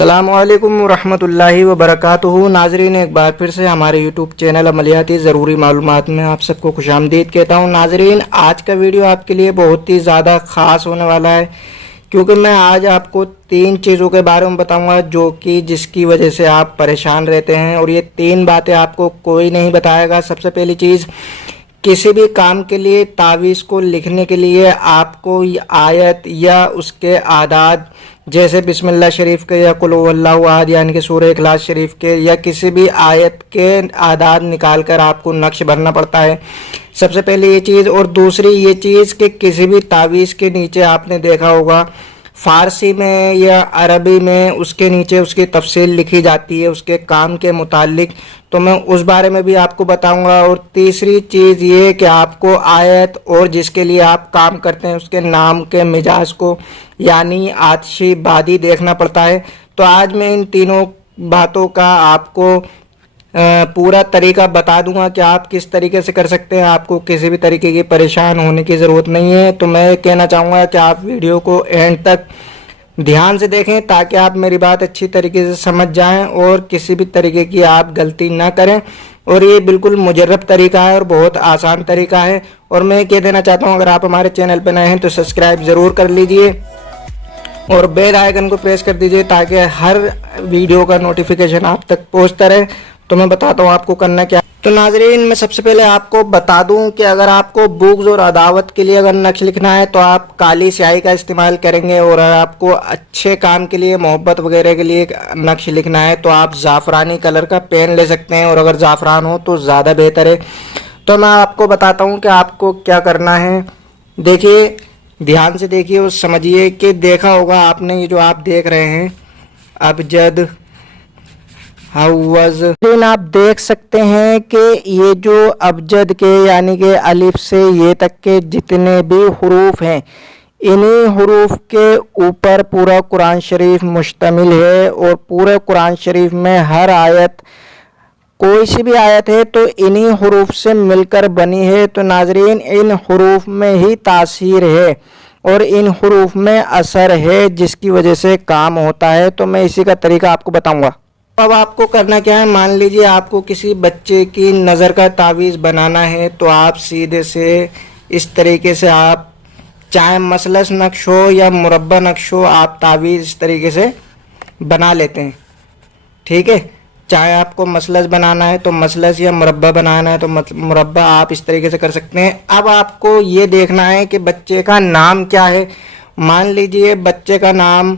السلام علیکم ورحمۃ اللہ وبرکاتہ۔ ناظرین، ایک بار پھر سے ہمارے یوٹیوب چینل عملیاتی ضروری معلومات میں آپ سب کو خوش آمدید کہتا ہوں۔ ناظرین، آج کا ویڈیو آپ کے لیے بہت ہی زیادہ خاص ہونے والا ہے، کیونکہ میں آج آپ کو 3 چیزوں کے بارے میں بتاؤں گا جس کی وجہ سے آپ پریشان رہتے ہیں، اور یہ 3 باتیں آپ کو کوئی نہیں بتائے گا۔ سب سے پہلی چیز، کسی بھی کام کے لیے تعویذ کو لکھنے کے لیے آپ کو آیت یا اس کے اعداد جیسے بسم اللہ شریف کے یا قل هو اللہ احد یعنی کہ سورہ اخلاص شریف کے یا کسی بھی آیت کے اعداد نکال کر آپ کو نقش بھرنا پڑتا ہے، سب سے پہلے یہ چیز۔ اور دوسری یہ چیز کہ کسی بھی تعویذ کے نیچے آپ نے دیکھا ہوگا فارسی میں یا عربی میں اس کے نیچے اس کی تفصیل لکھی جاتی ہے اس کے کام کے متعلق، تو میں اس بارے میں بھی آپ کو بتاؤں گا۔ اور تیسری چیز یہ کہ آپ کو آیت اور جس کے لیے آپ کام کرتے ہیں اس کے نام کے مجاز کو یعنی آتشی بادی دیکھنا پڑتا ہے۔ تو آج میں ان تینوں باتوں کا آپ کو پورا طریقہ بتا دوں گا کہ آپ کس طریقے سے کر سکتے ہیں، آپ کو کسی بھی طریقے کی پریشان ہونے کی ضرورت نہیں ہے۔ تو میں کہنا چاہوں گا کہ آپ ویڈیو کو اینڈ تک دھیان سے دیکھیں تاکہ آپ میری بات اچھی طریقے سے سمجھ جائیں اور کسی بھی طریقے کی آپ غلطی نہ کریں۔ اور یہ بالکل مجرب طریقہ ہے اور بہت آسان طریقہ ہے، اور میں کہہ دینا چاہتا ہوں اگر آپ ہمارے چینل پہ نئے ہیں تو سبسکرائب ضرور کر لیجئے اور بیل آئیکن کو پریس کر دیجئے تاکہ ہر ویڈیو کا نوٹیفیکیشن آپ تک پہنچتا رہے۔ تو میں بتاتا ہوں آپ کو کرنا کیا۔ تو ناظرین، میں سب سے پہلے آپ کو بتا دوں کہ اگر آپ کو بغض اور عداوت کے لیے اگر نقش لکھنا ہے تو آپ کالی سیاہی کا استعمال کریں گے، اور اگر آپ کو اچھے کام کے لیے محبت وغیرہ کے لیے نقش لکھنا ہے تو آپ زعفرانی کلر کا پین لے سکتے ہیں، اور اگر زعفران ہو تو زیادہ بہتر ہے۔ تو میں آپ کو بتاتا ہوں کہ آپ کو کیا کرنا ہے۔ دیکھیے، دھیان سے دیکھیے اور سمجھیے کہ دیکھا ہوگا آپ نے یہ جو آپ دیکھ رہے ہیں ابجد حوض، آپ دیکھ سکتے ہیں کہ یہ جو ابجد کے یعنی کہ الف سے یہ تک کے جتنے بھی حروف ہیں انہی حروف کے اوپر پورا قرآن شریف مشتمل ہے، اور پورے قرآن شریف میں ہر آیت کوئی سی بھی آیت ہے تو انہی حروف سے مل کر بنی ہے۔ تو ناظرین، ان حروف میں ہی تاثیر ہے اور ان حروف میں اثر ہے جس کی وجہ سے کام ہوتا ہے۔ تو میں اسی کا طریقہ آپ کو بتاؤں گا۔ اب آپ کو کرنا کیا ہے، مان لیجئے آپ کو کسی بچے کی نظر کا تعویذ بنانا ہے تو آپ سیدھے سے اس طریقے سے آپ چاہے مثلث نقش ہو یا مربع نقش ہو آپ تعویذ اس طریقے سے بنا لیتے ہیں، ٹھیک ہے۔ چاہے آپ کو مثلث بنانا ہے تو مثلث یا مربع بنانا ہے تو مربع آپ اس طریقے سے کر سکتے ہیں۔ اب آپ کو یہ دیکھنا ہے کہ بچے کا نام کیا ہے۔ مان لیجئے بچے کا نام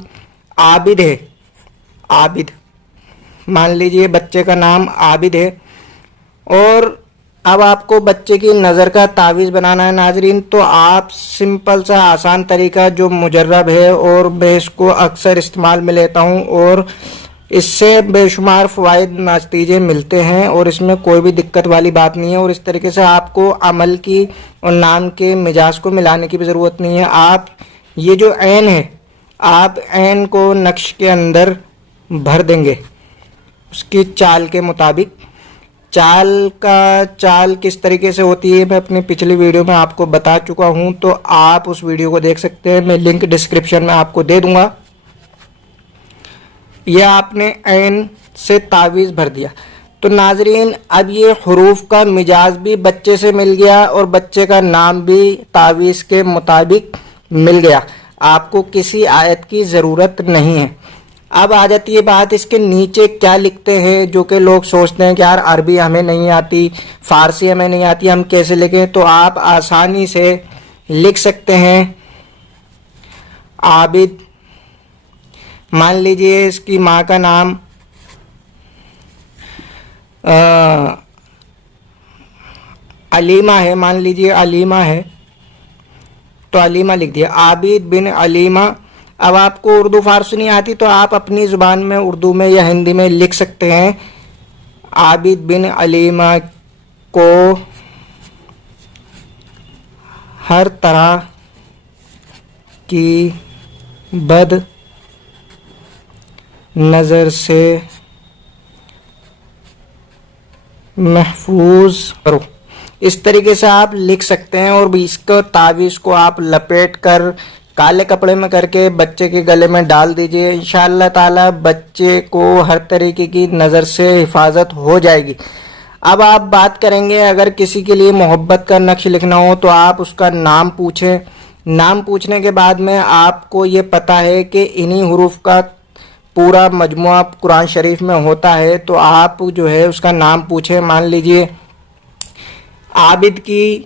عابد ہے، عابد، مان لیجئے بچے کا نام عابد ہے، اور اب آپ کو بچے کی نظر کا تعویذ بنانا ہے ناظرین۔ تو آپ سمپل سا آسان طریقہ جو مجرب ہے اور میں اس کو اکثر استعمال میں لیتا ہوں اور اس سے بے شمار فوائد نتیجے ملتے ہیں اور اس میں کوئی بھی دقت والی بات نہیں ہے، اور اس طریقے سے آپ کو عمل کی اور نام کے مجاز کو ملانے کی بھی ضرورت نہیں ہے۔ آپ یہ جو عین ہے آپ عین کو نقش کے اندر بھر دیں گے اس کی چال کے مطابق۔ چال کس طریقے سے ہوتی ہے میں اپنی پچھلی ویڈیو میں آپ کو بتا چکا ہوں، تو آپ اس ویڈیو کو دیکھ سکتے ہیں، میں لنک ڈسکرپشن میں آپ کو دے دوں گا۔ یہ آپ نے عین سے تعویذ بھر دیا تو ناظرین اب یہ حروف کا مجاز بھی بچے سے مل گیا اور بچے کا نام بھی تعویذ کے مطابق مل گیا، آپ کو کسی آیت کی ضرورت نہیں ہے۔ اب آ جاتی ہے بات اس کے نیچے کیا لکھتے ہیں، جو کہ لوگ سوچتے ہیں کہ یار عربی ہمیں نہیں آتی، فارسی ہمیں نہیں آتی، ہم کیسے لکھیں؟ تو آپ آسانی سے لکھ سکتے ہیں عابد، مان لیجئے اس کی ماں کا نام علیمہ ہے، مان لیجئے علیمہ ہے تو علیمہ لکھ دیا، عابد بن علیمہ۔ اب آپ کو اردو فارسی نہیں آتی تو آپ اپنی زبان میں اردو میں یا ہندی میں لکھ سکتے ہیں عابد بن علیمہ کو ہر طرح کی بد نظر سے محفوظ کرو، اس طریقے سے آپ لکھ سکتے ہیں۔ اور اس کو تعویذ کو آپ لپیٹ کر کالے کپڑے میں کر کے بچے کے گلے میں ڈال دیجئے، انشاءاللہ تعالی بچے کو ہر طریقے کی نظر سے حفاظت ہو جائے گی۔ اب آپ بات کریں گے اگر کسی کے لیے محبت کا نقش لکھنا ہو تو آپ اس کا نام پوچھیں، نام پوچھنے کے بعد میں آپ کو یہ پتہ ہے کہ انہی حروف کا پورا مجموعہ قرآن شریف میں ہوتا ہے، تو آپ جو ہے اس کا نام پوچھیں۔ مان لیجئے عابد کی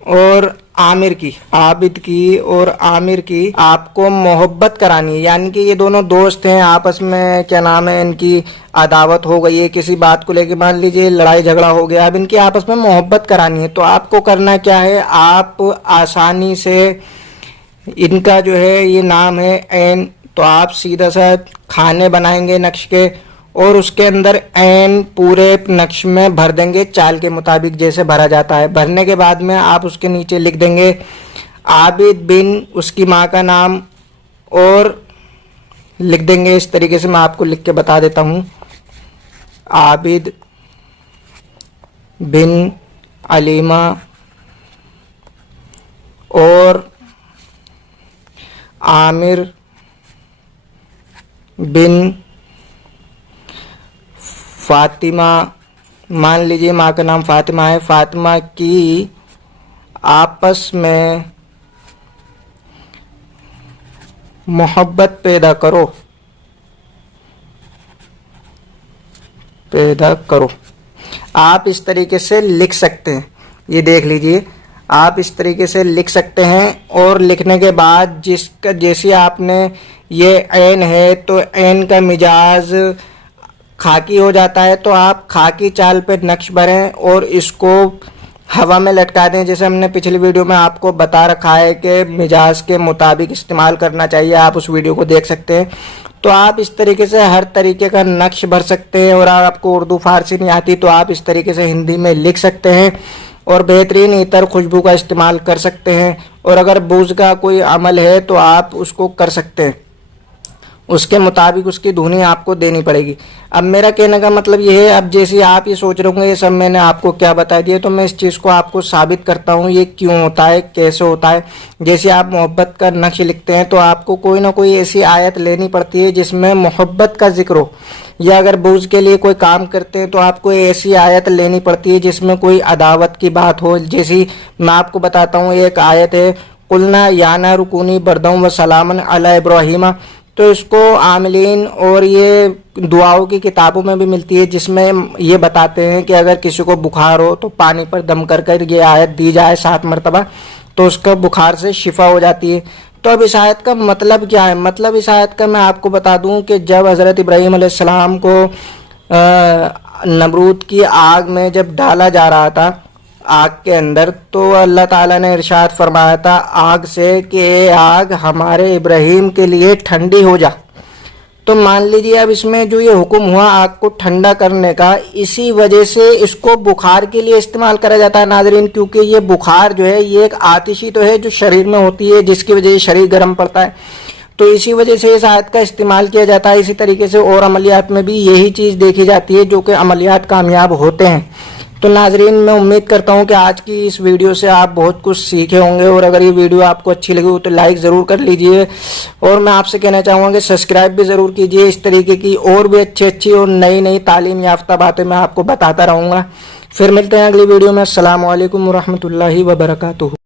اور عامر کی، عابد کی اور عامر کی آپ کو محبت کرانی ہے، یعنی کہ یہ دونوں دوست ہیں، آپس میں کیا نام ہے ان کی عداوت ہو گئی ہے کسی بات کو لے کے، مان لیجئے لڑائی جھگڑا ہو گیا، اب ان کی آپس میں محبت کرانی ہے، تو آپ کو کرنا کیا ہے، آپ آسانی سے ان کا جو ہے یہ نام ہے عین، تو آپ سیدھا سا کھانے بنائیں گے نقش کے اور اس کے اندر عین پورے نقش میں بھر دیں گے چال کے مطابق جیسے بھرا جاتا ہے۔ بھرنے کے بعد میں آپ اس کے نیچے لکھ دیں گے عابد بن اس کی ماں کا نام، اور لکھ دیں گے اس طریقے سے، میں آپ کو لکھ کے بتا دیتا ہوں، عابد بن علیمہ اور عامر بن فاطمہ، مان لیجئے ماں کا نام فاطمہ ہے، فاطمہ کی آپس میں محبت پیدا کرو، آپ اس طریقے سے لکھ سکتے ہیں، یہ دیکھ لیجئے آپ اس طریقے سے لکھ سکتے ہیں۔ اور لکھنے کے بعد جیسے آپ نے یہ عین ہے تو عین کا مجاز خاکی ہو جاتا ہے، تو آپ خاکی چال پہ نقش بھریں اور اس کو ہوا میں لٹکا دیں، جیسے ہم نے پچھلی ویڈیو میں آپ کو بتا رکھا ہے کہ مجاز کے مطابق استعمال کرنا چاہیے، آپ اس ویڈیو کو دیکھ سکتے ہیں۔ تو آپ اس طریقے سے ہر طریقے کا نقش بھر سکتے ہیں، اور آپ کو اردو فارسی نہیں آتی تو آپ اس طریقے سے ہندی میں لکھ سکتے ہیں، اور بہترین عطر خوشبو کا استعمال کر سکتے ہیں، اور اگر بوز کا کوئی عمل ہے تو آپ اس کو کر سکتے ہیں، اس کے مطابق اس کی دھنی آپ کو دینی پڑے گی۔ اب میرا کہنے کا مطلب یہ ہے، اب جیسے آپ یہ سوچ رہے ہوں گے یہ سب میں نے آپ کو کیا بتا دیا، تو میں اس چیز کو آپ کو ثابت کرتا ہوں یہ کیوں ہوتا ہے، کیسے ہوتا ہے۔ جیسے آپ محبت کا نقش لکھتے ہیں تو آپ کو کوئی نہ کوئی ایسی آیت لینی پڑتی ہے جس میں محبت کا ذکر ہو، یا اگر بغض کے لیے کوئی کام کرتے ہیں تو آپ کو ایسی آیت لینی پڑتی ہے جس میں کوئی عداوت کی بات ہو۔ جیسی میں آپ کو بتاتا ہوں، ایک آیت ہے قلنا یا نار کونی بردا و سلاما علی ابراہیم، تو اس کو عاملین اور یہ دعاؤں کی کتابوں میں بھی ملتی ہے، جس میں یہ بتاتے ہیں کہ اگر کسی کو بخار ہو تو پانی پر دم کر یہ آیت دی جائے 7 مرتبہ تو اس کا بخار سے شفا ہو جاتی ہے۔ تو اب اس آیت کا مطلب کیا ہے؟ مطلب اس آیت کا میں آپ کو بتا دوں کہ جب حضرت ابراہیم علیہ السلام کو نمرود کی آگ میں جب ڈالا جا رہا تھا آگ کے اندر، تو اللہ تعالیٰ نے ارشاد فرمایا تھا آگ سے کہ اے آگ ہمارے ابراہیم کے لیے ٹھنڈی ہو جا۔ تو مان لیجیے اب اس میں جو یہ حکم ہوا آگ کو ٹھنڈا کرنے کا، اسی وجہ سے اس کو بخار کے لیے استعمال کرا جاتا ہے ناظرین، کیونکہ یہ بخار جو ہے یہ ایک آتشی تو ہے جو شریر میں ہوتی ہے، جس کی وجہ سے شریر گرم پڑتا ہے، تو اسی وجہ سے اس آیت کا استعمال کیا جاتا ہے۔ اسی طریقے سے اور عملیات میں بھی یہی چیز دیکھی جاتی ہے جو کہ عملیات کامیاب ہوتے ہیں۔ تو ناظرین میں امید کرتا ہوں کہ آج کی اس ویڈیو سے آپ بہت کچھ سیکھے ہوں گے، اور اگر یہ ویڈیو آپ کو اچھی لگی ہو تو لائک ضرور کر لیجئے، اور میں آپ سے کہنا چاہوں گا کہ سبسکرائب بھی ضرور کیجئے۔ اس طریقے کی اور بھی اچھی اور نئی تعلیم یافتہ باتیں میں آپ کو بتاتا رہوں گا۔ پھر ملتے ہیں اگلی ویڈیو میں۔ السلام علیکم ورحمۃ اللہ وبرکاتہ۔